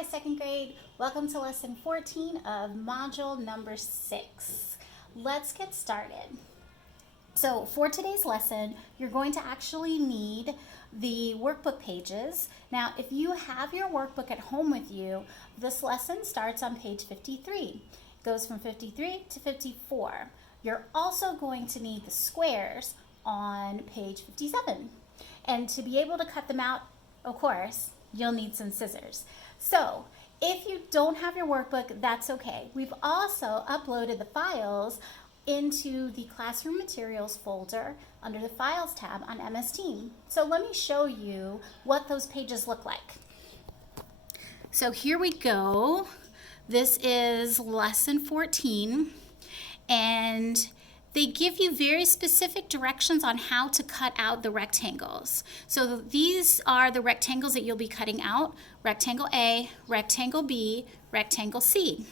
Hi, second grade. Welcome to lesson 14 of module number 6. Let's get started. So for today's lesson, you're going to actually need the workbook pages. Now, if you have your workbook at home with you, this lesson starts on page 53. It goes from 53 to 54. You're also going to need the squares on page 57. And to be able to cut them out, of course, you'll need some scissors. So if you don't have your workbook, that's okay. We've also uploaded the files into the classroom materials folder under the files tab on MS Team. So let me show you what those pages look like. So here we go. This is lesson 14, and they give you very specific directions on how to cut out the rectangles. So these are the rectangles that you'll be cutting out: rectangle A, rectangle B, rectangle C.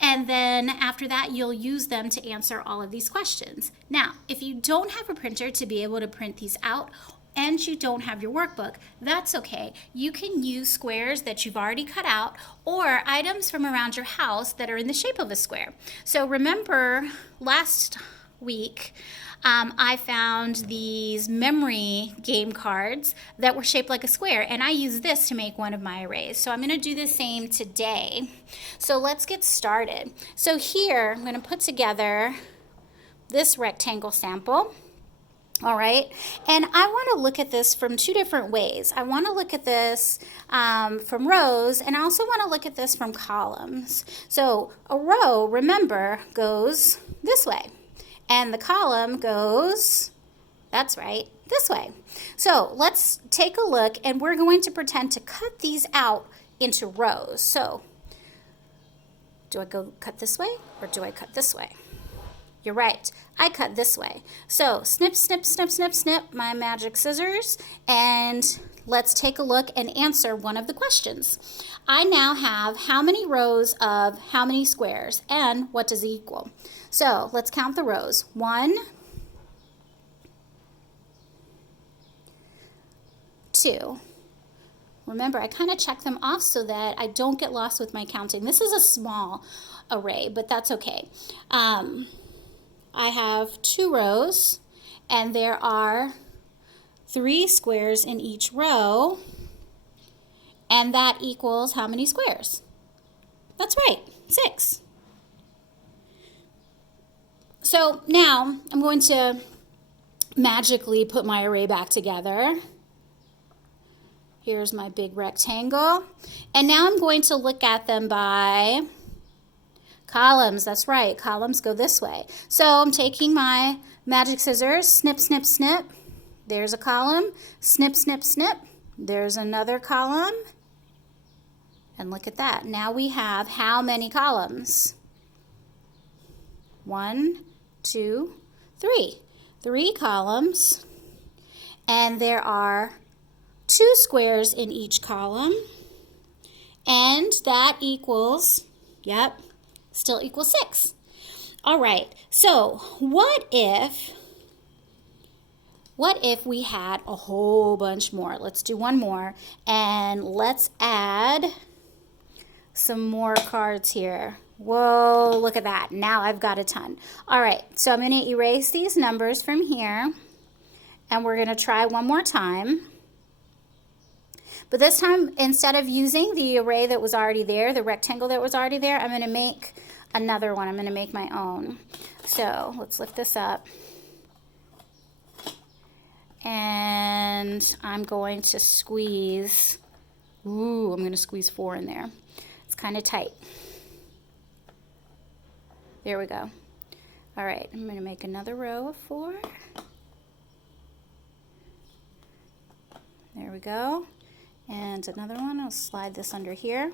And then after that, you'll use them to answer all of these questions. Now, if you don't have a printer to be able to print these out, and you don't have your workbook, that's okay. You can use squares that you've already cut out or items from around your house that are in the shape of a square. So remember last week, I found these memory game cards that were shaped like a square, and I used this to make one of my arrays. So I'm going to do the same today. So let's get started. So here, I'm going to put together this rectangle sample. All right, and I want to look at this from two different ways. I want to look at this from rows, and I also want to look at this from columns. So a row, remember, goes this way, and the column goes, that's right, this way. So let's take a look, and we're going to pretend to cut these out into rows. So do I go cut this way, or do I cut this way? You're right, I cut this way. So snip, snip, snip, snip, snip, my magic scissors, and let's take a look and answer one of the questions. I now have how many rows of how many squares, and what does it equal? So let's count the rows. 1, 2. Remember, I kind of check them off so that I don't get lost with my counting. This is a small array, but that's okay. I have 2 rows, and there are 3 squares in each row, and that equals how many squares? That's right, 6. So now I'm going to magically put my array back together. Here's my big rectangle, and now I'm going to look at them by columns. That's right, columns go this way. So I'm taking my magic scissors, snip, snip, snip. There's a column, snip, snip, snip. There's another column. And look at that. Now we have how many columns? 1, 2, 3. 3 columns. And there are 2 squares in each column. And that equals, yep, still equals 6. All right, so what if we had a whole bunch more? Let's do one more, and let's add some more cards here. Whoa, look at that. Now I've got a ton. All right, so I'm going to erase these numbers from here, and we're going to try one more time. But this time, instead of using the array that was already there, the rectangle that was already there, I'm going to make another one. I'm going to make my own. So let's lift this up. And I'm going to squeeze. Ooh, I'm going to squeeze 4 in there. It's kind of tight. There we go. All right, I'm going to make another row of 4. There we go. And another one, I'll slide this under here.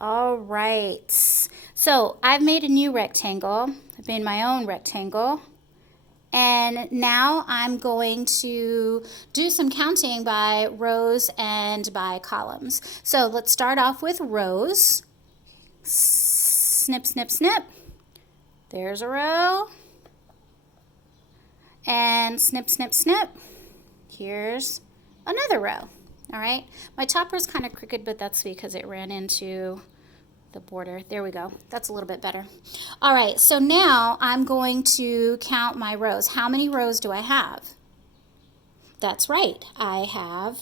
All right, so I've made a new rectangle. I've made my own rectangle. And now I'm going to do some counting by rows and by columns. So let's start off with rows. Snip, snip, snip. There's a row. And snip, snip, snip. Here's another row. All right. My top row is kind of crooked, but that's because it ran into the border. There we go. That's a little bit better. All right. So now I'm going to count my rows. How many rows do I have? That's right. I have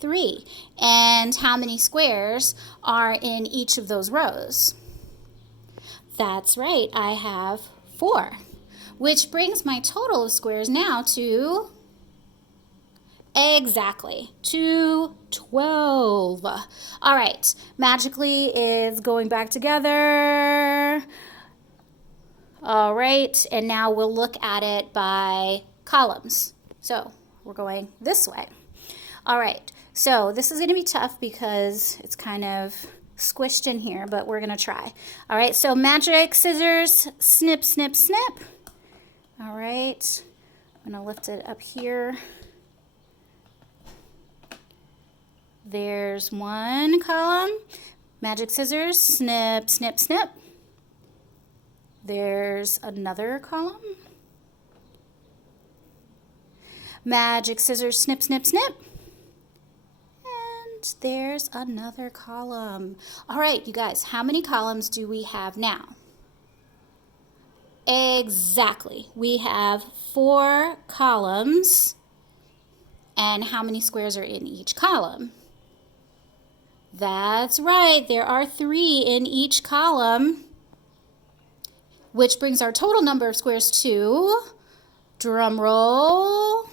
3. And how many squares are in each of those rows? That's right. I have 4, which brings my total of squares now to exactly to 12. All right. Magically is going back together. All right. And now we'll look at it by columns. So we're going this way. All right. So this is going to be tough because it's kind of squished in here, but we're going to try. All right. So magic scissors, snip, snip, snip. All right. I'm going to lift it up here. There's one column. Magic scissors, snip, snip, snip. There's another column. Magic scissors, snip, snip, snip. And there's another column. All right, you guys, how many columns do we have now? Exactly. We have 4 columns. And how many squares are in each column? That's right. There are 3 in each column, which brings our total number of squares to, drum roll.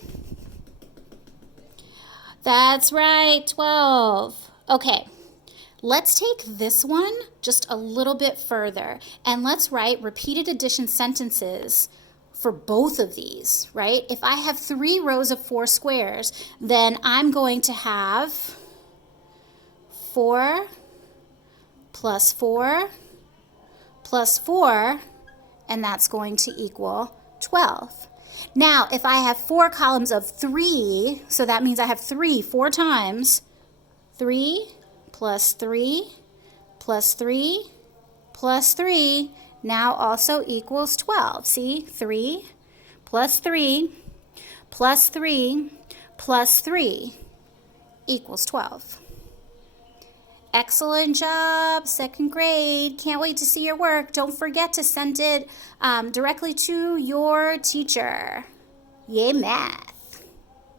That's right, 12. Okay, let's take this one just a little bit further and let's write repeated addition sentences for both of these, right? If I have 3 rows of 4 squares, then I'm going to have 4 plus 4 plus 4, and that's going to equal 12. Now, if I have 4 columns of 3, so that means I have 3 4 times. 3 plus 3 plus 3 plus 3 now also equals 12. See, 3 plus 3 plus 3 plus 3 equals 12. Excellent job, 2nd grade. Can't wait to see your work. Don't forget to send it directly to your teacher. Yay, math.